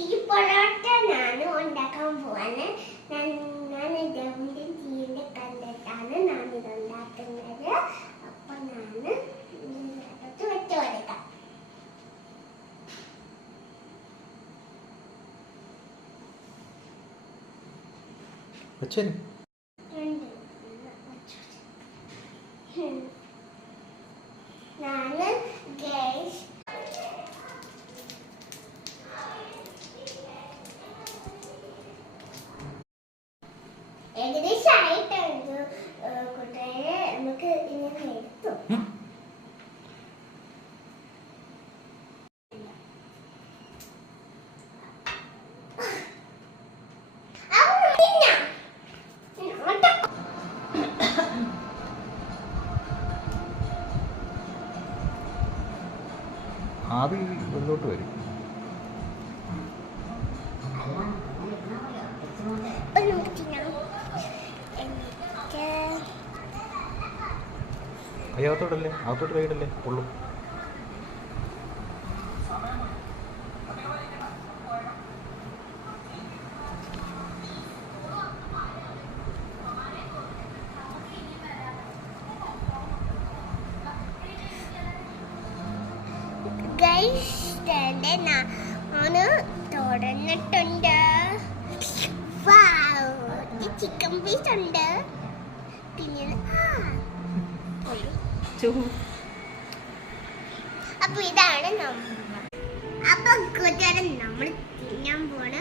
ഈ പൊറോട്ട ഞാൻ ഉണ്ടാക്കാൻ പോവാണ്. ഞാൻ ഇതേപോലെ തീരെ കണ്ടിട്ടാണ് ഞാൻ ഇത് ഉണ്ടാക്കുന്നത്. അപ്പൊ ഞാൻ വെച്ച് കൊടുക്കാം. ഞാന് ഗൈസ് ഏകദേശം ആയിട്ടുണ്ട് കൂട്ടുകാരെ. നമുക്ക് ഇങ്ങനെ എടുത്തു ആവി ഉള്ളോട്ട് വരും. അകത്തോട്ടല്ലേ, അകത്തോട്ട് കൈയിടല്ലേ ഉള്ളൂ. തുറന്നിട്ടുണ്ട്. ചിക്കൻ പീസ് ഉണ്ട്. പിന്നെ അപ്പൊ ഇതാണ് അപ്പൊ കൂട്ടുകാരൻ നമ്മൾ തിന്നാൻ പോണ